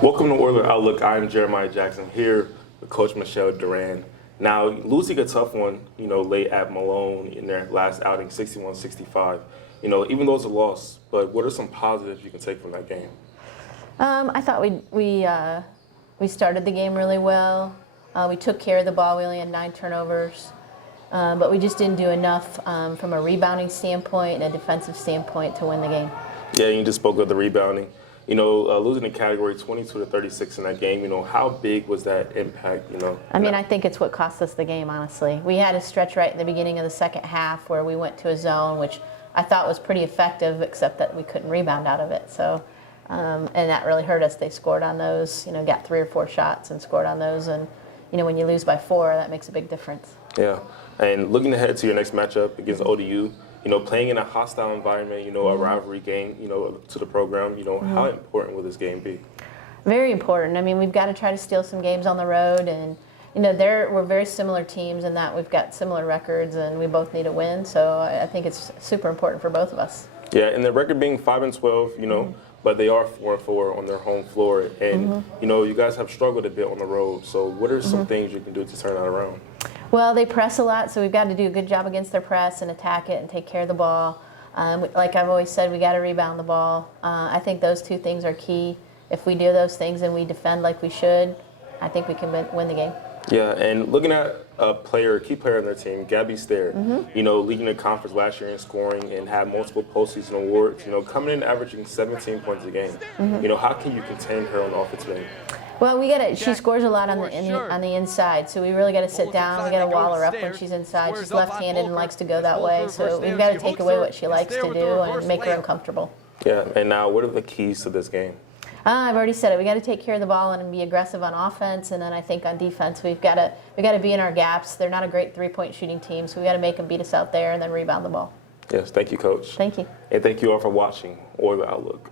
Welcome to Oiler Outlook. I'm Jeremiah Jackson here with Coach Michele Durand. Now, losing a tough one, late at Malone in their last outing, 61-65. Even though it's a loss, but what are some positives you can take from that game? I thought we started the game really well. We took care of the ball. We only had 9 turnovers, but we just didn't do enough from a rebounding standpoint and a defensive standpoint to win the game. Yeah, you just spoke of the rebounding. Losing the category 22-36 in that game, how big was that impact, I think it's what cost us the game, honestly. We had a stretch right in the beginning of the second half where we went to a zone, which I thought was pretty effective, except that we couldn't rebound out of it. So, and that really hurt us. They scored on those, got 3 or 4 shots and scored on those. And, when you lose by 4, that makes a big difference. Yeah, and looking ahead to your next matchup against ODU, playing in a hostile environment, a rivalry game, to the program, how important will this game be? Very important. We've got to try to steal some games on the road, and we're very similar teams in that we've got similar records, and we both need to win. So I think it's super important for both of us. Yeah, and the record being 5-12, but they are 4-4 on their home floor, and you guys have struggled a bit on the road. So what are some things you can do to turn that around? Well, they press a lot, so we've got to do a good job against their press and attack it and take care of the ball. Like I've always said, we got to rebound the ball. I think those 2 things are key. If we do those things and we defend like we should, I think we can win the game. Yeah, and looking at a key player on their team, Gabby Stair, leading the conference last year in scoring and had multiple postseason awards, coming in averaging 17 points a game. How can you contain her on the offensive end? Well, she scores a lot on the inside, so we really got to sit down. We got to wall her up when she's inside. She's left-handed and likes to go that way, so we've got to take away what she likes to do and make her uncomfortable. Yeah, and now what are the keys to this game? I've already said it. We got to take care of the ball and be aggressive on offense, and then I think on defense we got to be in our gaps. They're not a great 3-point shooting team, so we got to make them beat us out there and then rebound the ball. Yes, thank you, Coach. Thank you. And thank you all for watching Oiler Outlook.